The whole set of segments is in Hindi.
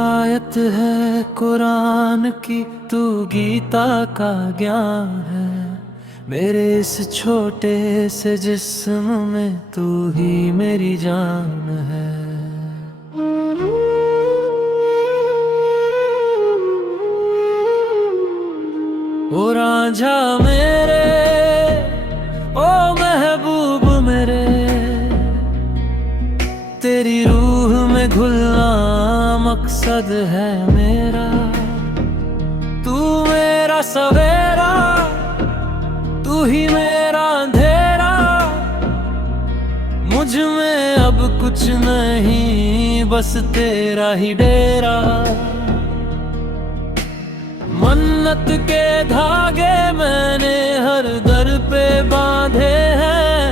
आयत है कुरान की, तू गीता का ज्ञान है। मेरे इस छोटे से जिस्म में तू ही मेरी जान है। ओ रांझा मेरे, ओ महबूब मेरे, तेरी रूह में घुलना मकसद है मेरा। तू मेरा सवेरा, तू ही मेरा अंधेरा। मुझ में अब कुछ नहीं, बस तेरा ही डेरा। मन्नत के धागे मैंने हर दर पे बांधे हैं।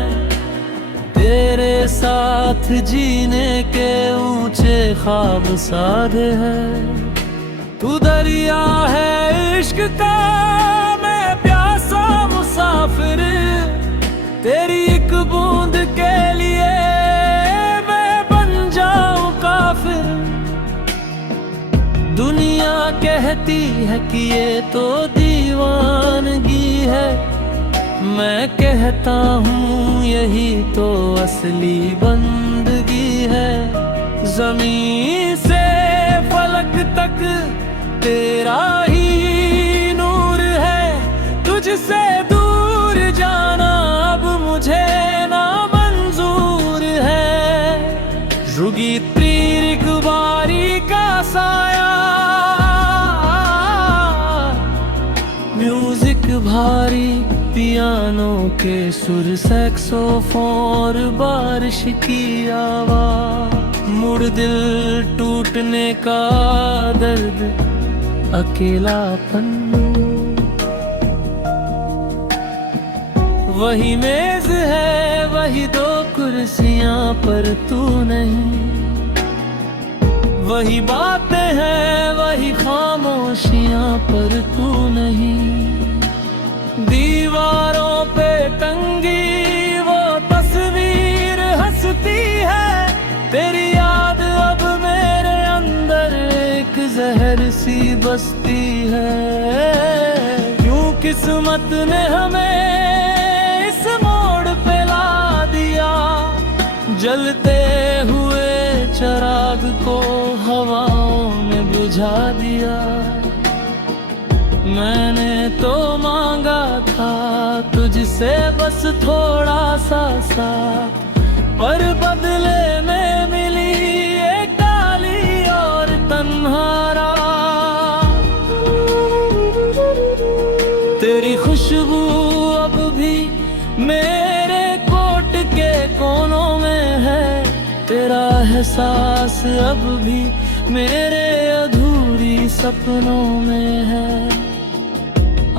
तेरे साथ जीने के ऊंचे ख्वाब साधे हैं। तू दरिया है इश्क का, मैं प्यासा मुसाफिर। तेरी एक बूंद के लिए मैं बन जाऊं काफिर। दुनिया कहती है कि ये तो दीवानगी है, मैं कहता हूँ यही तो असली बंदगी है। ज़मीन से फलक तक तेरा ही नूर है। तुझसे दूर जाना अब मुझे ना मंजूर है। रुगी तीर गुबारी का साया, म्यूजिक भारी पियानो के सुर, सैक्सोफोन बारिश की आवाज। मुड़ दिल टूटने का दर्द, अकेलापन। वही मेज है, वही दो कुर्सियां पर तू नहीं। वही बातें हैं, वही खामोशियां पर तू नहीं। दीवारों पे टंगी वो तस्वीर हंसती है। तेरी याद अब मेरे अंदर एक जहर सी बसती है। क्यों किस्मत ने हमें इस मोड़ पे ला दिया। जलते हुए चिराग को हवाओं ने बुझा दिया। मैंने तो मांगा था तुझसे बस थोड़ा सा साथ, पर बदले में मिली एक काली और तन्हा रात। तेरी खुशबू अब भी मेरे कोट के कोनों में है। तेरा एहसास अब भी मेरे अधूरी सपनों में है।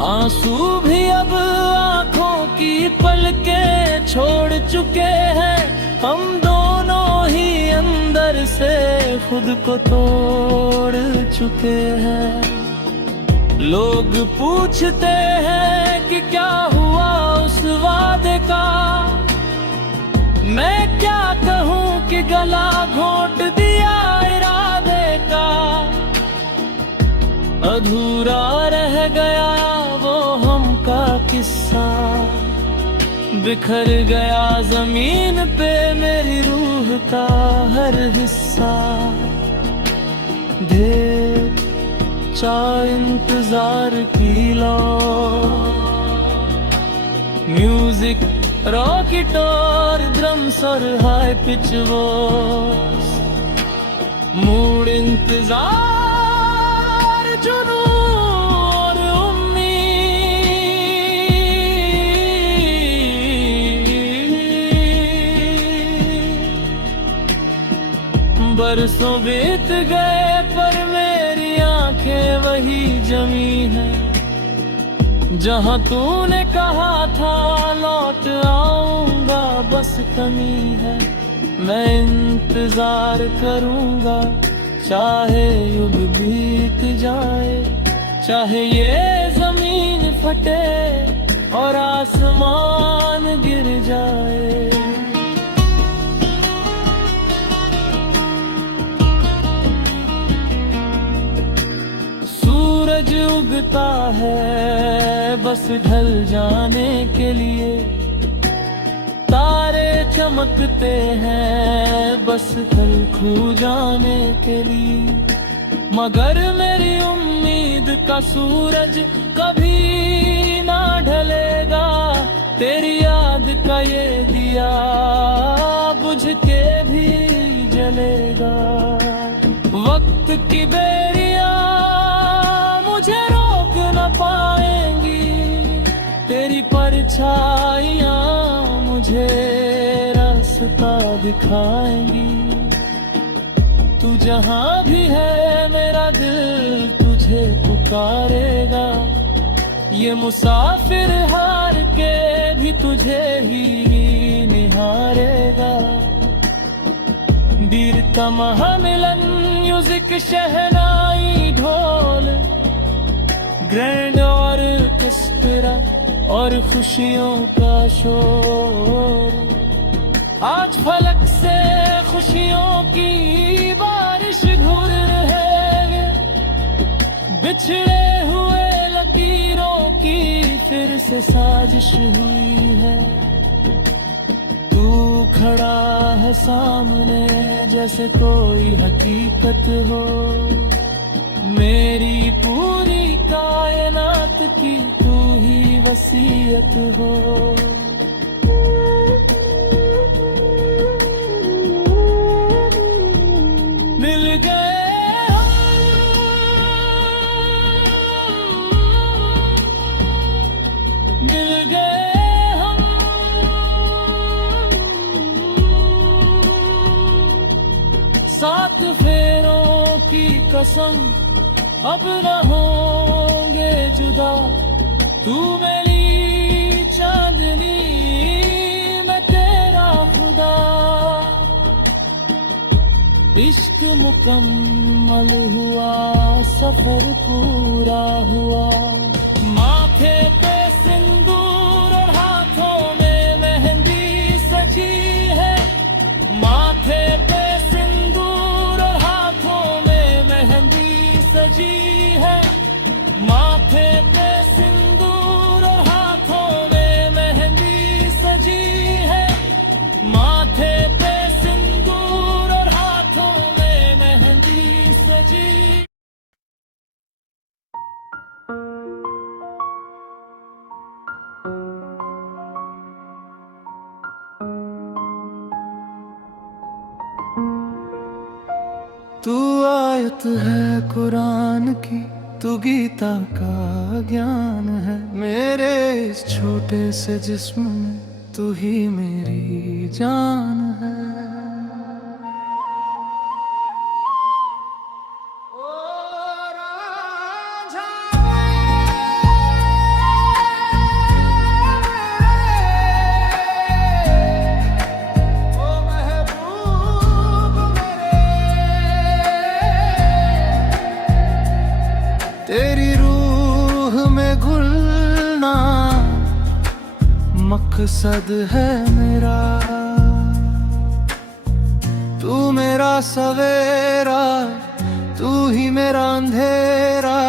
आंसू भी अब आंखों की पलकें छोड़ चुके हैं। हम दोनों ही अंदर से खुद को तोड़ चुके हैं। लोग पूछते हैं कि क्या हुआ उस वादे का। मैं क्या कहूँ कि गला घोंट दिया इरादे का। अधूरा रह गया वो हम का किस्सा। बिखर गया जमीन पे मेरी रूह का हर हिस्सा। ढेर चाहे इंतजार की लो, म्यूजिक रॉकेट और ड्रम्स और हाई पिच वॉइस। मूड इंतजार, बरसों बीत गए पर मेरी आंखें वही जमी है। जहां तूने कहा था लौट आऊंगा, बस कमी है। मैं इंतजार करूंगा, चाहे युग बीत जाए। चाहे ये जमीन फटे और आसमान गिर जाए। उगता है बस ढल जाने के लिए, तारे चमकते हैं बस कल खो जाने के लिए। मगर मेरी उम्मीद का सूरज कभी ना ढलेगा, तेरी याद का ये दिया बुझ के भी जलेगा। वक्त की बेरिया मुझे रोक न पाएंगी, तेरी परछाइयाँ मुझे रास्ता दिखाएंगी। तू जहाँ भी है मेरा दिल तुझे पुकारेगा, ये मुसाफिर हार के भी तुझे ही निहारेगा। वीरता महामिलन म्यूजिक शहनाई ढोल, ग्रैंड ऑर्केस्ट्रा और खुशियों का शोर। आज फलक से खुशियों की बारिश घुर रहे, बिछड़े हुए लकीरों की फिर से साजिश हुई है। तू खड़ा है सामने जैसे कोई हकीकत हो, मेरी पूरी कायनात की तू ही वसीयत हो। मिल गए मिल गए हम, सात फेरों की कसम अब न होंगे जुदा। तू मेरी चांदनी मैं तेरा खुदा, इश्क मुकम्मल हुआ सफर पूरा हुआ। माथे पे सिंदूर और हाथों में मेहंदी सजी है, माथे पे सिंदूर और हाथों में मेहंदी सजी है। माथे पे सिंदूर और हाथों में मेहंदी सजी है, माथे पे सिंदूर और हाथों में मेहंदी सजी। तू आयत है कुरान की, तू गीता का ज्ञान है। मेरे इस छोटे से जिस्म में तू ही मेरी जान है। तेरी रूह में घुलना मकसद है मेरा, तू मेरा सवेरा तू ही मेरा अंधेरा।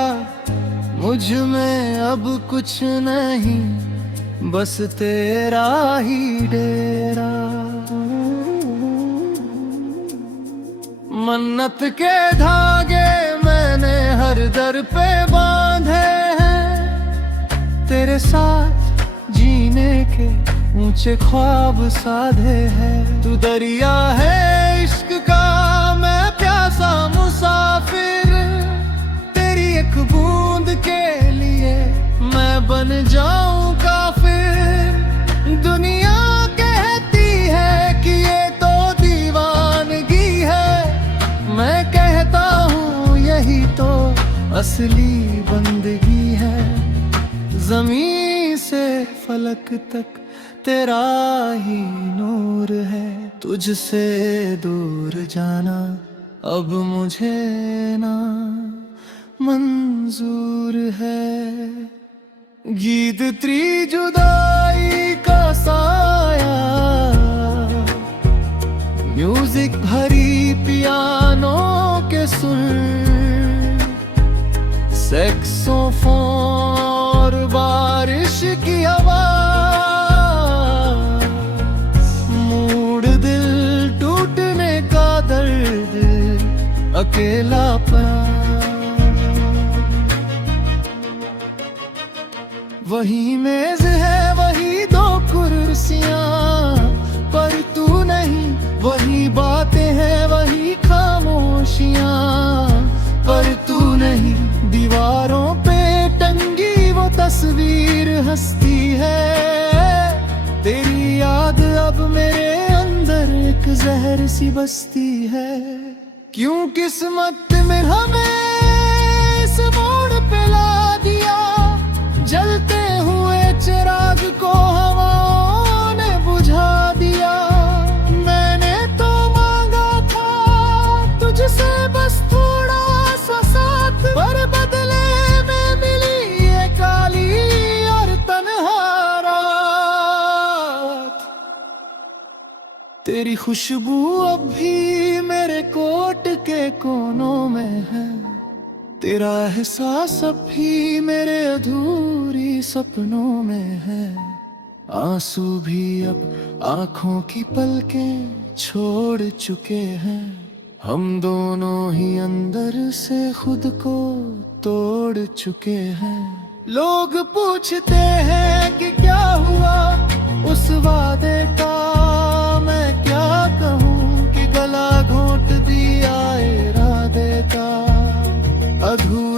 मुझ में अब कुछ नहीं बस तेरा ही डेरा। मन्नत के धागे मैंने हर दर पे बांधे हैं, तेरे साथ जीने के ऊंचे ख्वाब साधे हैं। तू दरिया है इश्क का मैं प्यासा मुसाफिर, तेरी एक बूंद के लिए मैं बन जाऊं काफिर। दुनिया कहती है कि ये तो दीवानगी है, मैं कहता हूँ यही तो असली बंदगी है। ज़मीं से फलक तक तेरा ही नूर है, तुझसे दूर जाना अब मुझे ना मंजूर है। गीत त्री जुदाई का साया, म्यूजिक भरी पियानो के सुर, सैक्सोफोन और बारिश की आवाज, मूड दिल टूटने का दर्द, अकेलापन। वही मेज है, वही दो कुर्सियां, पर तू नहीं। वही बातें हैं, वही खामोशियां, पर तू नहीं। दीवारों पे टंगी वो तस्वीर हंसती है, तेरी याद अब मेरे अंदर एक जहर सी बसती है। क्यों किस्मत में हमें इस मोड़ पे ला दिया, जलते हुए चिराग को हवाओं ने बुझा दिया। मैंने तो मांगा था तुझसे बस थोड़ा सा साथ, पर बदले में मिली ये काली और तन्हा रात। तेरी खुशबू अब भी मेरे कोट के कोनों में है, तेरा एहसास अब भी मेरे अधूरी सपनों में है। आंसू भी अब आंखों की पलकें छोड़ चुके हैं, हम दोनों ही अंदर से खुद को तोड़ चुके हैं। लोग पूछते हैं कि क्या हुआ उस वादे का, मैं क्या कहूँ कि गला घोंट दिया इरादे का। अधूरा